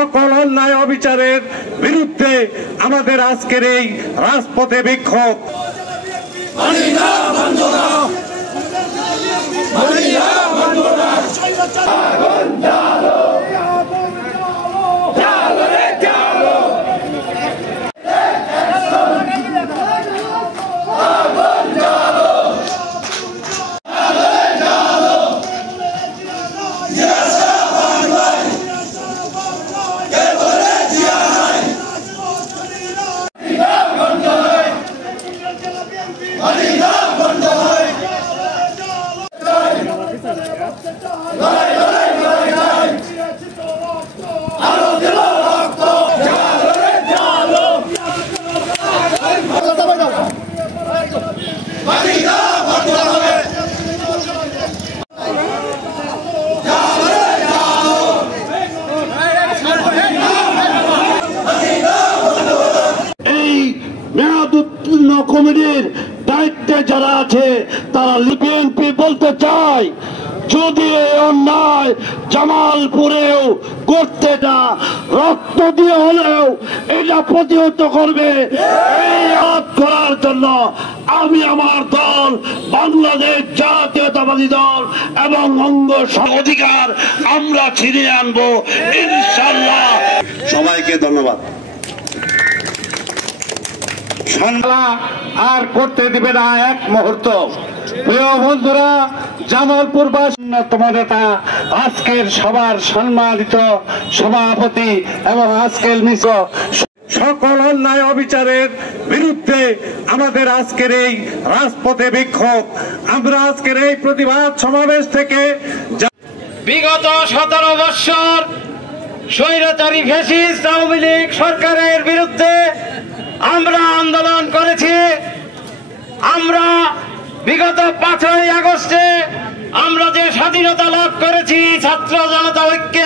সকল অন্যায় অবিচারের বিরুদ্ধে আমাদের আজকের এই রাজপথে বিক্ষোভ। কমিটির দায়িত্বে যারা আছে তারা বিএনপি বলতে চায়, যদি এই অন্যায় জামালপুরেও করতে না রক্ত দিয়ে হলেও এটা প্রতিহত করবে। এই হাত করার জন্য আমি আমার দল বাংলাদেশ জাতীয়তাবাদী দল এবং অঙ্গ অধিকার আমরা ছিনিয়ে আনবো ইনশাআল্লাহ। সবাইকে ধন্যবাদ। আর করতে দিবে না এক মুহূর্ত। প্রিয় বন্ধুরা, জামালপুর তোমার নেতা আজকের সবার সম্মানিত সভাপতি এবং আজকের সকল অন্যায় অবিচারের বিরুদ্ধে আমাদের আজকের এই রাজপথে বিক্ষোভ। আমরা আজকের এই প্রতিবাদ সমাবেশ থেকে বিগত 17 বৎসর স্বৈরাচারী ফ্যাসিস্ট আওয়ামী লীগ সরকারের বিরুদ্ধে আমরা আন্দোলন করেছি। আমরা বিগত 5ই আগস্টে আমরা যে স্বাধীনতা লাভ করেছি ছাত্র জনতা ঐক্যের